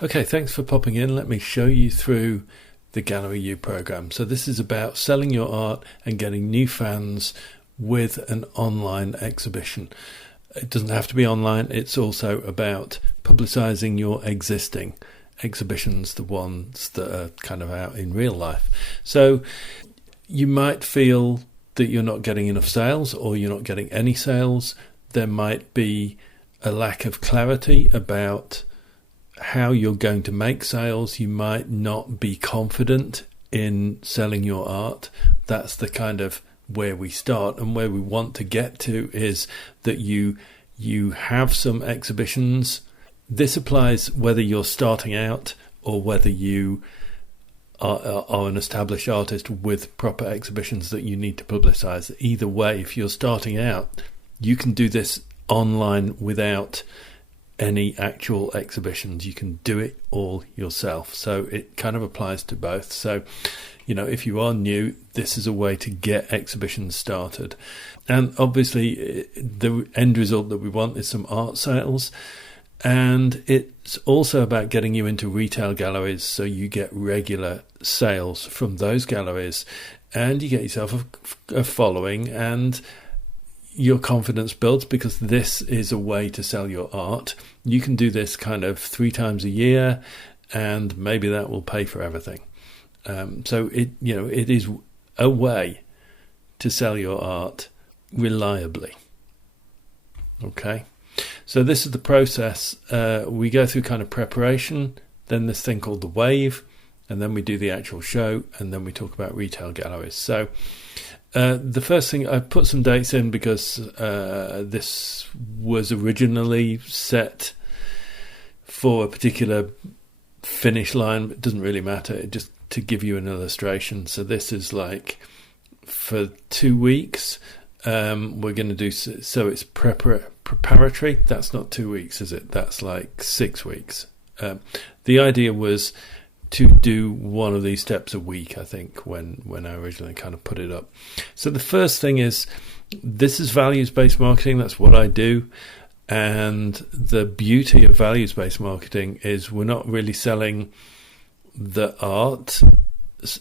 Okay, thanks for popping in. Let me show you through the Gallery U program. So this is about selling your art and getting new fans with an online exhibition. It doesn't have to be online. It's also about publicizing your existing exhibitions, the ones that are kind of out in real life. So you might feel that you're not getting enough sales or you're not getting any sales. There might be a lack of clarity about how you're going to make sales. You might not be confident in selling your art. That's the kind of where we start, and where we want to get to is that you have some exhibitions. This applies whether you're starting out or whether you are an established artist with proper exhibitions that you need to publicize. Either way, if you're starting out, you can do this online without any actual exhibitions. You can do it all yourself. So it kind of applies to both. So, if you are new, this is a way to get exhibitions started. And obviously, the end result that we want is some art sales. And it's also about getting you into retail galleries so you get regular sales from those galleries and you get yourself a following and your confidence builds, because this is a way to sell your art. You can do this kind of 3 times a year and maybe that will pay for everything. So it is a way to sell your art reliably. Okay. So this is the process. We go through kind of preparation, then this thing called the wave, and then we do the actual show, and then we talk about retail galleries. So the first thing, I put some dates in because this was originally set for a particular finish line. It doesn't really matter, just to give you an illustration. So this is like for 2 weeks. We're going to do, so it's preparatory. That's not 2 weeks, is it? That's like 6 weeks. The idea was to do one of these steps a week, I think, when I originally kind of put it up. So the first thing is, this is values-based marketing. That's what I do. And the beauty of values-based marketing is we're not really selling the art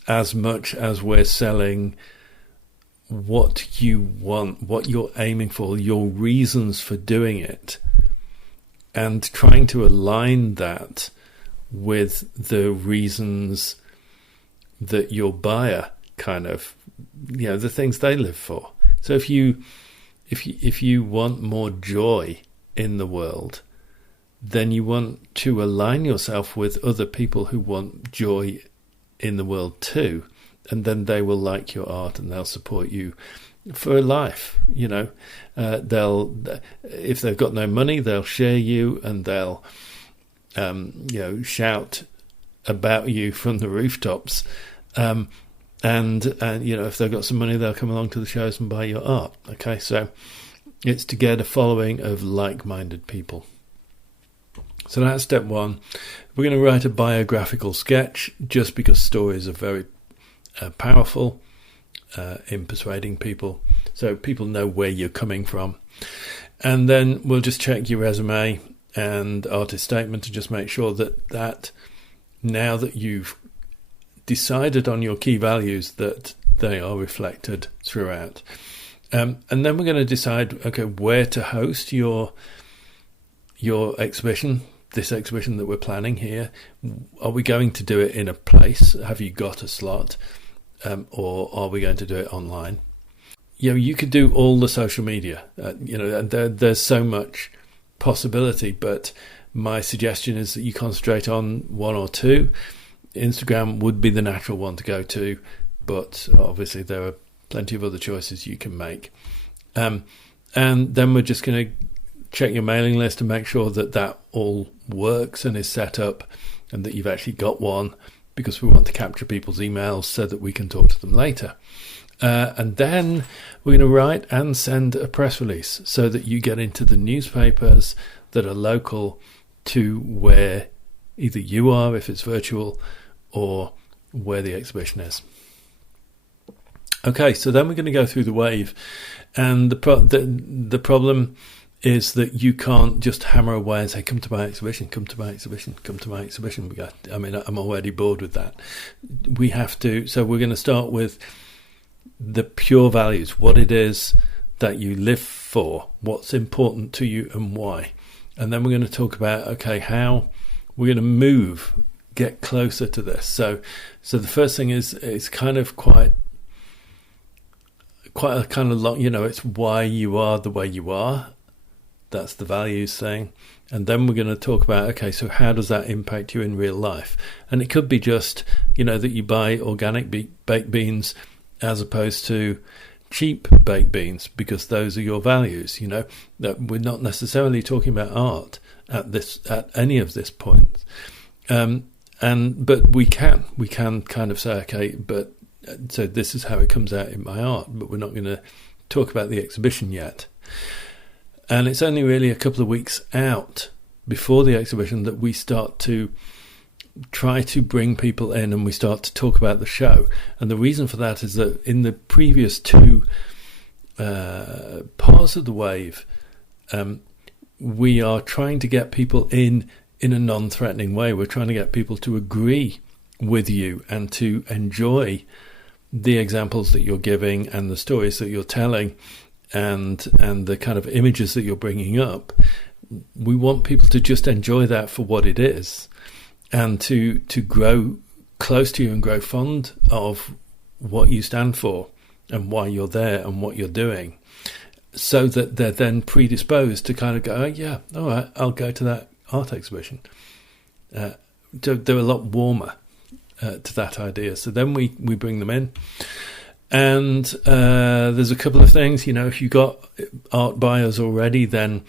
as much as we're selling what you want, what you're aiming for, your reasons for doing it, and trying to align that with the reasons that your buyer kind of, the things they live for. So if you want more joy in the world, then you want to align yourself with other people who want joy in the world too. And then they will like your art and they'll support you for life. They'll, if they've got no money, they'll share you and they'll, shout about you from the rooftops. And if they've got some money, they'll come along to the shows and buy your art. Okay, so it's to get a following of like-minded people. So that's step one. We're going to write a biographical sketch, just because stories are very powerful in persuading people, so people know where you're coming from. And then we'll just check your resume and artist statement to just make sure that now that you've decided on your key values, that they are reflected throughout. And then we're going to decide, okay, where to host your exhibition, this exhibition that we're planning here. Are we going to do it in a place? Have you got a slot? Or are we going to do it online? You could do all the social media. There's so much possibility, but my suggestion is that you concentrate on one or two. Instagram would be the natural one to go to, but obviously there are plenty of other choices you can make. And then we're just going to check your mailing list and make sure that all works and is set up and that you've actually got one, because we want to capture people's emails so that we can talk to them later. And then we're going to write and send a press release so that you get into the newspapers that are local to where either you are, if it's virtual, or where the exhibition is. Okay, so then we're going to go through the wave. And the problem is that you can't just hammer away and say, come to my exhibition, come to my exhibition, come to my exhibition. I'm already bored with that. We have to, so we're going to start with the pure values, what it is that you live for, what's important to you and why. And then we're going to talk about, okay, how we're going to get closer to this. So the first thing is, it's kind of quite a kind of long, it's why you are the way you are. That's the values thing. And then we're going to talk about, okay, so how does that impact you in real life? And it could be just, that you buy organic baked beans as opposed to cheap baked beans, because those are your values. That we're not necessarily talking about art at any of this point. But we can kind of say, okay, but so this is how it comes out in my art, but we're not going to talk about the exhibition yet. And it's only really a couple of weeks out before the exhibition that we start to try to bring people in and we start to talk about the show. And the reason for that is that in the previous two parts of the wave, we are trying to get people in a non-threatening way. We're trying to get people to agree with you and to enjoy the examples that you're giving and the stories that you're telling and the kind of images that you're bringing up. We want people to just enjoy that for what it is, and to grow close to you and grow fond of what you stand for and why you're there and what you're doing, so that they're then predisposed to kind of go, oh yeah, all right, I'll go to that art exhibition. They're a lot warmer to that idea. So then we bring them in. And there's a couple of things, if you got art buyers already, then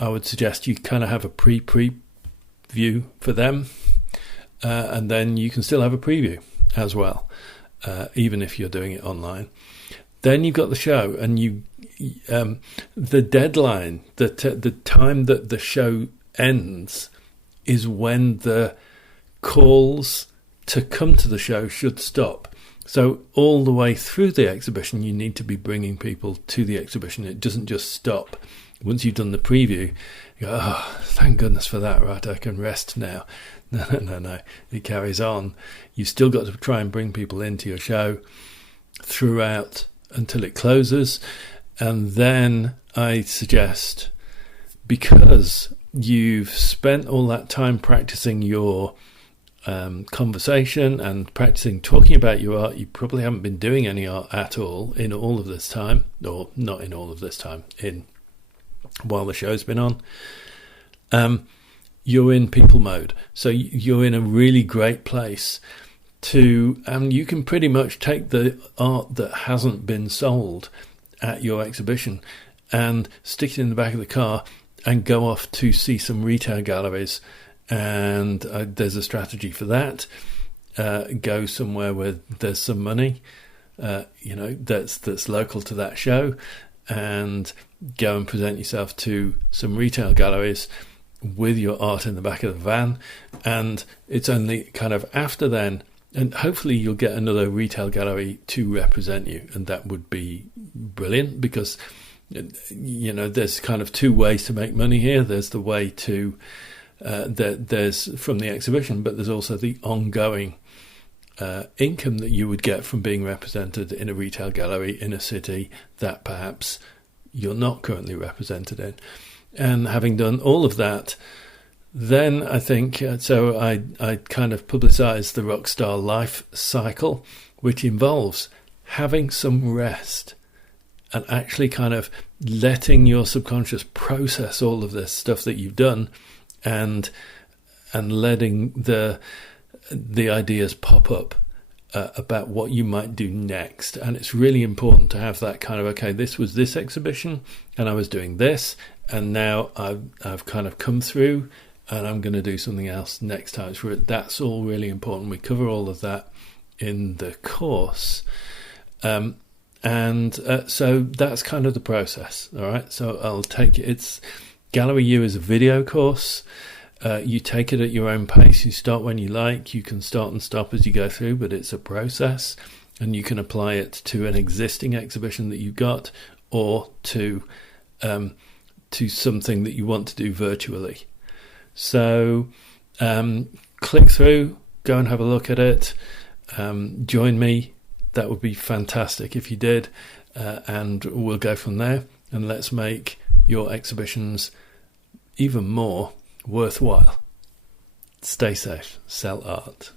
I would suggest you kind of have a preview for them. And then you can still have a preview as well, even if you're doing it online. Then you've got the show, and the deadline, the time that the show ends is when the calls to come to the show should stop. So all the way through the exhibition, you need to be bringing people to the exhibition. It doesn't just stop. Once you've done the preview, you go, oh, thank goodness for that, right? I can rest now. No. It carries on. You've still got to try and bring people into your show throughout until it closes. And then I suggest, because you've spent all that time practicing your conversation and practicing talking about your art, you probably haven't been doing any art at all in all of this time, or not in all of this time, while the show's been on. You're in people mode, so you're in a really great place to, you can pretty much take the art that hasn't been sold at your exhibition and stick it in the back of the car and go off to see some retail galleries. And there's a strategy for that. Go somewhere where there's some money, that's local to that show, and go and present yourself to some retail galleries with your art in the back of the van. And it's only kind of after then, and hopefully you'll get another retail gallery to represent you, and that would be brilliant, because there's kind of two ways to make money here. There's the way to there's from the exhibition, but there's also the ongoing income that you would get from being represented in a retail gallery in a city that perhaps you're not currently represented in. And having done all of that, then I think, so I kind of publicised the Rockstar Life Cycle, which involves having some rest and actually kind of letting your subconscious process all of this stuff that you've done, and letting the ideas pop up about what you might do next. And it's really important to have that kind of, okay, this was this exhibition and I was doing this, and now I've kind of come through and I'm going to do something else next time. That's all really important. We cover all of that in the course. So that's kind of the process. All right. So I'll take it. It's Gallery U is a video course. You take it at your own pace. You start when you like. You can start and stop as you go through, but it's a process, and you can apply it to an existing exhibition that you've got, or to to something that you want to do virtually. So click through, go and have a look at it, join me. That would be fantastic if you did, and we'll go from there, and let's make your exhibitions even more worthwhile. Stay safe, sell art.